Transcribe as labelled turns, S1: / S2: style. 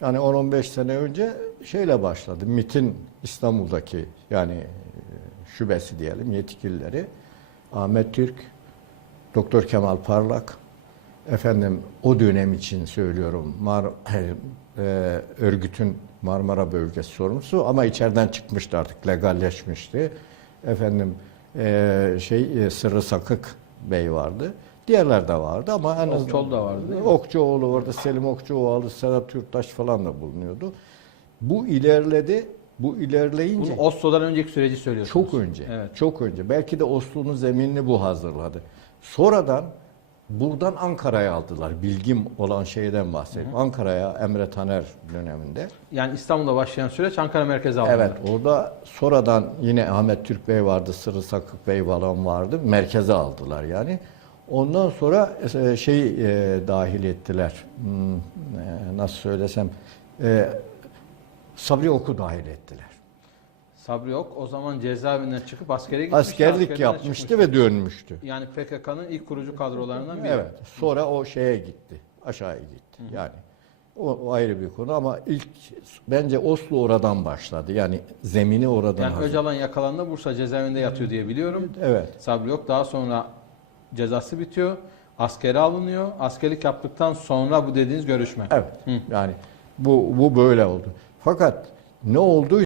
S1: Yani 10-15 sene önce şeyle başladı. MIT'in İstanbul'daki yani e, şubesi diyelim yetkilileri Ahmet Türk, Doktor Kemal Parlak, efendim o dönem için söylüyorum Mar e, örgütün Marmara bölgesi sorumlusu ama içeriden çıkmıştı artık legalleşmişti. Efendim e, şey e, Sırrı Sakık Bey vardı. Diğerler de vardı ama en azından
S2: Okçuoğlu da vardı değil mi?
S1: Okçuoğlu orada Selim Okçuoğlu, Sedat Yurttaş falan da bulunuyordu. Bu ilerledi. Bu ilerleyince
S2: Bunu Oslo'dan önceki süreci söylüyorsunuz.
S1: çok önce.
S2: Evet.
S1: Çok önce. Belki de Oslo'nun zeminini bu hazırladı. Sonradan buradan Ankara'ya aldılar. Bilgim olan şeyden bahsedeyim. Ankara'ya Emre Taner döneminde.
S2: Yani İstanbul'da başlayan süreç Ankara merkeze alındı.
S1: Evet orada sonradan yine Ahmet Türk Bey vardı, Sırrı Sakık Bey falan vardı. Merkeze aldılar yani. Ondan sonra e, şey e, dahil ettiler. Hmm, e, nasıl söylesem e, Sabri Ok'u dahil ettiler.
S2: Sabri yok. O zaman cezaevinden çıkıp askere gitmişti.
S1: Askerlik yapmıştı
S2: çıkmıştı.
S1: ve dönmüştü.
S2: Yani PKK'nın ilk kurucu kadrolarından biri.
S1: Evet. Sonra o şeye gitti. Aşağıya gitti. Yani o, o ayrı bir konu ama ilk bence Oslo oradan başladı. Yani zemini oradan
S2: Yani
S1: hazır-
S2: Öcalan yakalandı Bursa cezaevinde yatıyor diye biliyorum.
S1: Evet.
S2: Sabri yok. Daha sonra cezası bitiyor. Askere alınıyor. Askerlik yaptıktan sonra bu dediğiniz görüşme.
S1: Evet. Yani bu bu böyle oldu. Fakat ne oldu?